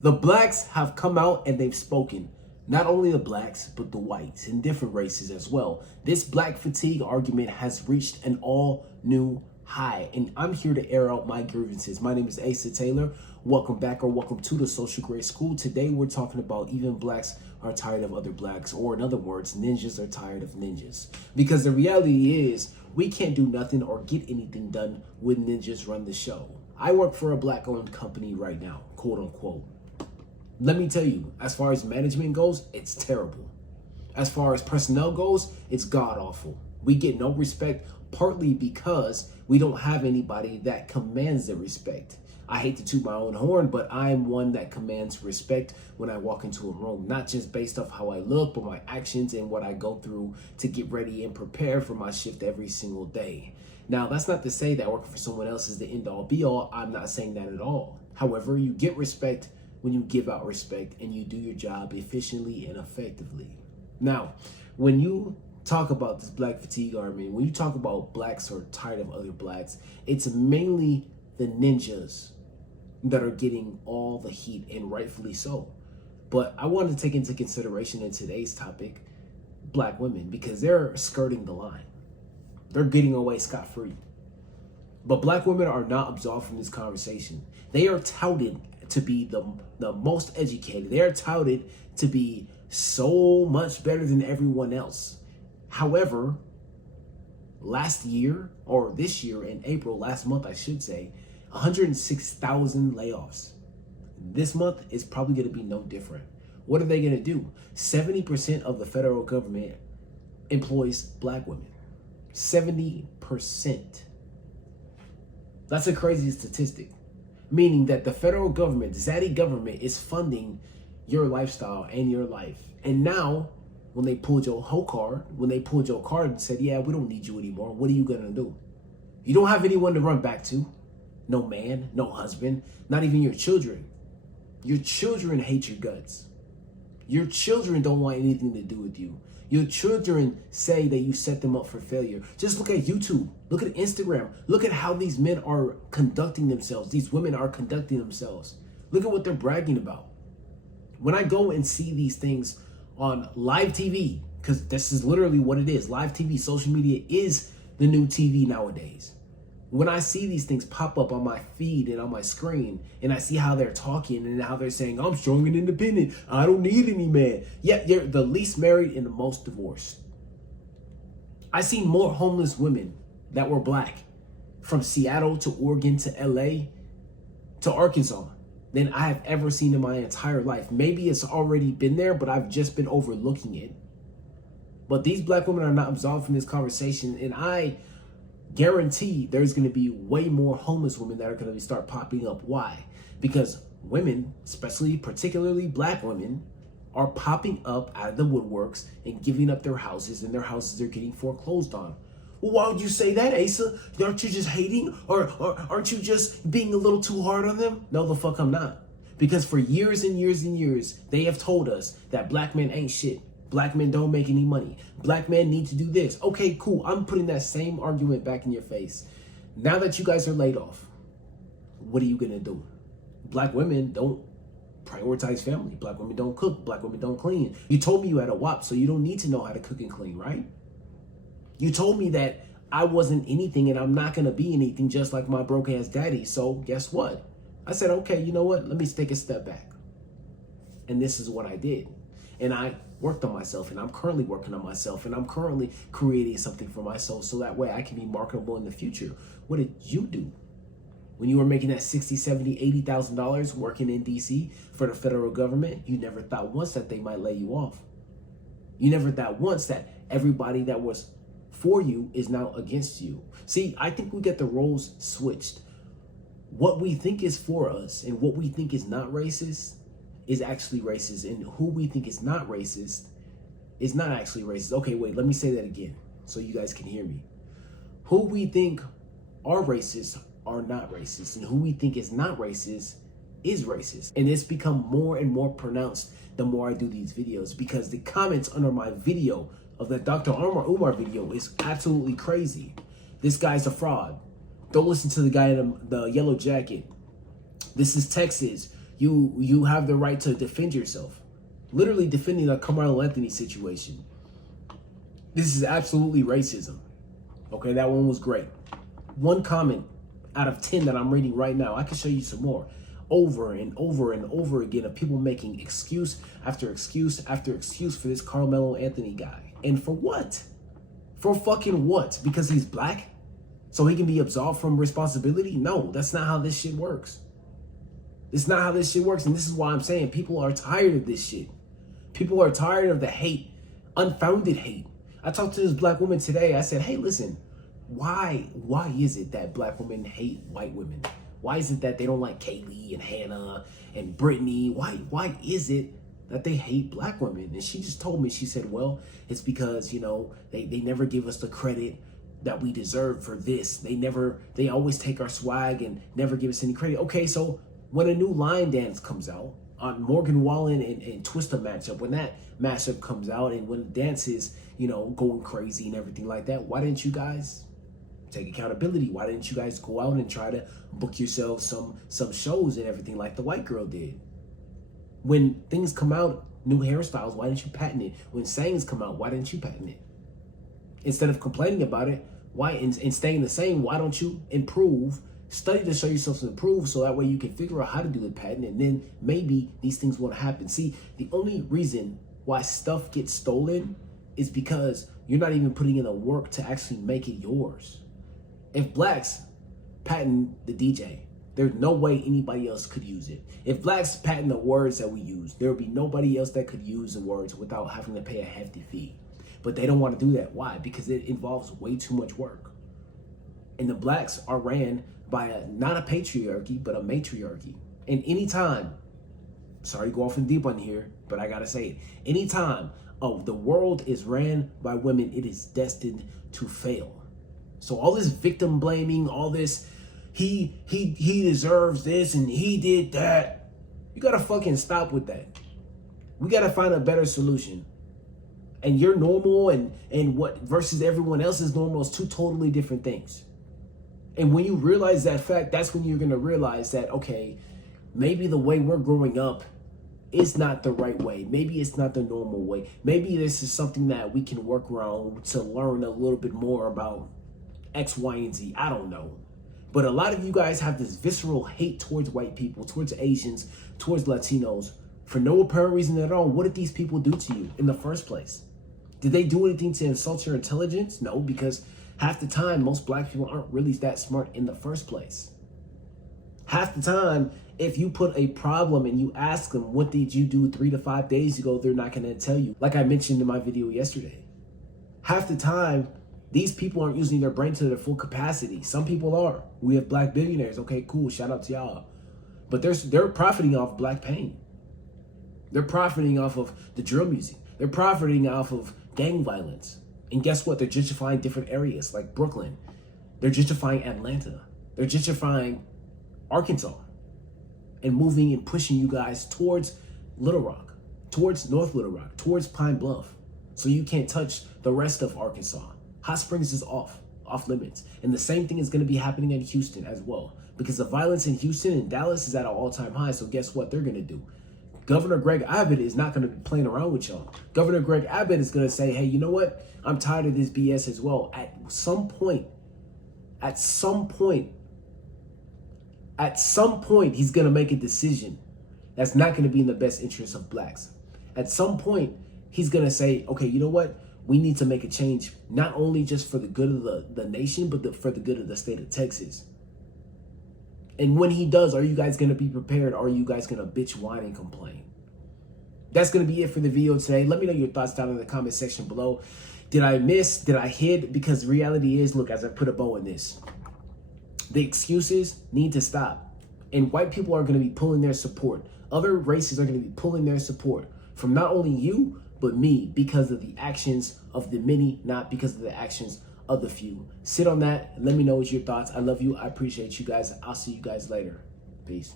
The blacks have come out and they've spoken. Not only the blacks, but the whites and different races as well. This black fatigue argument has reached an all new high, and I'm here to air out my grievances. My name is Asa Taylor. Welcome back, or welcome to the Social Grade School. Today we're talking about even blacks are tired of other blacks, or in other words, ninjas are tired of ninjas. Because the reality is, we can't do nothing or get anything done when ninjas run the show. I work for a black-owned company right now, quote unquote. Let me tell you, as far as management goes, it's terrible. As far as personnel goes, it's god-awful. We get no respect, partly because we don't have anybody that commands the respect. I hate to toot my own horn, but I'm one that commands respect when I walk into a room, not just based off how I look, but my actions and what I go through to get ready and prepare for my shift every single day. Now, that's not to say that working for someone else is the end-all be-all. I'm not saying that at all. However, you get respect when you give out respect and you do your job efficiently and effectively. Now, when you talk about this black fatigue argument, when you talk about blacks are tired of other blacks, it's mainly the ninjas that are getting all the heat, and rightfully so. But I want to take into consideration in today's topic, black women, because they're skirting the line. They're getting away scot-free. But black women are not absolved from this conversation. They are touted to be the most educated. They are touted to be so much better than everyone else. However, last year, or this year in April, last month I should say, 106,000 layoffs. This month is probably going to be no different. What are they going to do? 70% of the federal government employs black women. 70%. That's a crazy statistic. Meaning that the federal government, the zaddy government, is funding your lifestyle and your life. And now, when they pulled your whole card, and said, yeah, we don't need you anymore, what are you going to do? You don't have anyone to run back to. No man, no husband, not even your children. Your children hate your guts. Your children don't want anything to do with you. Your children say that you set them up for failure. Just look at YouTube. Look at Instagram. Look at how these men are conducting themselves. These women are conducting themselves. Look at what they're bragging about. When I go and see these things on live TV, because this is literally what it is. Live TV, social media is the new TV nowadays. When I see these things pop up on my feed and on my screen, and I see how they're talking and how they're saying, I'm strong and independent, I don't need any man. Yet they're the least married and the most divorced. I seen more homeless women that were black from Seattle to Oregon to LA to Arkansas than I have ever seen in my entire life. Maybe it's already been there, but I've just been overlooking it. But these black women are not absolved from this conversation, and I guarantee there's going to be way more homeless women that are going to start popping up. Why? Because women, especially particularly black women, are popping up out of the woodworks and giving up their houses, and their houses are getting foreclosed on. Well, why would you say that, Asa? Aren't you just hating? Or aren't you just being a little too hard on them? No, the fuck I'm not. Because for years and years and years, they have told us that black men ain't shit. Black men don't make any money. Black men need to do this. Okay, cool. I'm putting that same argument back in your face. Now that you guys are laid off, what are you going to do? Black women don't prioritize family. Black women don't cook. Black women don't clean. You told me you had a WAP, so you don't need to know how to cook and clean, right? You told me that I wasn't anything and I'm not going to be anything, just like my broke ass daddy. So guess what? I said, okay, you know what? Let me take a step back. And this is what I did. And I worked on myself, and I'm currently working on myself, and I'm currently creating something for myself so that way I can be marketable in the future. What did you do? When you were making that $60,000, $70,000, $80,000 working in DC for the federal government, you never thought once that they might lay you off. You never thought once that everybody that was for you is now against you. See, I think we get the roles switched. What we think is for us and what we think is not racist is actually racist, and who we think is not racist is not actually racist. Okay, wait, let me say that again so you guys can hear me. Who we think are racist are not racist, and who we think is not racist is racist. And it's become more and more pronounced the more I do these videos, because the comments under my video of the Dr. Umar video is absolutely crazy. This guy's a fraud. Don't listen to the guy in the yellow jacket. This is Texas. you have the right to defend yourself. Literally defending the Carmelo Anthony situation. This is absolutely racism. Okay, that one was great. One comment out of 10 that I'm reading right now. I can show you some more. Over and over and over again of people making excuse after excuse after excuse for this Carmelo Anthony guy. And for what? For fucking what? Because he's black? So he can be absolved from responsibility? No, that's not how this shit works. It's not how this shit works. And this is why I'm saying people are tired of this shit. People are tired of the hate, unfounded hate. I talked to this black woman today. I said, hey, listen, why is it that black women hate white women? Why is it that they don't like Kaylee and Hannah and Brittany? Why is it that they hate black women? And she just told me, she said, well, it's because, you know, they never give us the credit that we deserve for this. They always take our swag and never give us any credit. Okay, so when a new line dance comes out, on Morgan Wallen and Twista matchup, when that matchup comes out and when the dance is, you know, going crazy and everything like that, why didn't you guys take accountability? Why didn't you guys go out and try to book yourselves some shows and everything like the white girl did? When things come out, new hairstyles, why didn't you patent it? When sayings come out, why didn't you patent it? Instead of complaining about it, why and staying the same, why don't you improve? Study to show yourself to improve so that way you can figure out how to do the patent, and then maybe these things won't happen. See, the only reason why stuff gets stolen is because you're not even putting in the work to actually make it yours. If blacks patent the DJ, there's no way anybody else could use it. If blacks patent the words that we use, there would be nobody else that could use the words without having to pay a hefty fee. But they don't want to do that. Why? Because it involves way too much work. And the blacks are ran by not a patriarchy, but a matriarchy. And anytime, sorry to go off and deep on here, but I gotta say it. Anytime the world is ran by women, it is destined to fail. So all this victim blaming, all this, he deserves this and he did that. You gotta fucking stop with that. We gotta find a better solution. And your normal and what versus everyone else's normal is two totally different things. And when you realize that fact, that's when you're going to realize that, okay, maybe the way we're growing up is not the right way. Maybe it's not the normal way. Maybe this is something that we can work around to learn a little bit more about X, Y, and Z. I don't know. But a lot of you guys have this visceral hate towards white people, towards Asians, towards Latinos, for no apparent reason at all. What did these people do to you in the first place? Did they do anything to insult your intelligence? No, because half the time, most black people aren't really that smart in the first place. Half the time, if you put a problem and you ask them, what did you do 3 to 5 days ago? They're not going to tell you. Like I mentioned in my video yesterday. Half the time, these people aren't using their brain to their full capacity. Some people are. We have black billionaires. Okay, cool. Shout out to y'all. But they're profiting off black pain. They're profiting off of the drill music. They're profiting off of gang violence. And guess what? They're gentrifying different areas like Brooklyn. They're gentrifying Atlanta. They're gentrifying Arkansas and moving and pushing you guys towards Little Rock, towards North Little Rock, towards Pine Bluff. So you can't touch the rest of Arkansas. Hot Springs is off limits. And the same thing is going to be happening in Houston as well, because the violence in Houston and Dallas is at an all-time high. So guess what they're going to do? Governor Greg Abbott is not going to be playing around with y'all. Governor Greg Abbott is going to say, hey, you know what? I'm tired of this BS as well. At some point, he's going to make a decision that's not going to be in the best interest of blacks. At some point, he's going to say, okay, you know what? We need to make a change, not only just for the good of the nation, but for the good of the state of Texas. And when he does, are you guys going to be prepared? Or are you guys going to bitch, whine, and complain? That's going to be it for the video today. Let me know your thoughts down in the comment section below. Did I miss? Did I hit? Because reality is, look, as I put a bow in this, the excuses need to stop. And white people are going to be pulling their support. Other races are going to be pulling their support from not only you, but me, because of the actions of the many, not because of the actions of the few. Sit on that and let me know what your thoughts. I love you. I appreciate you guys. I'll see you guys later. Peace.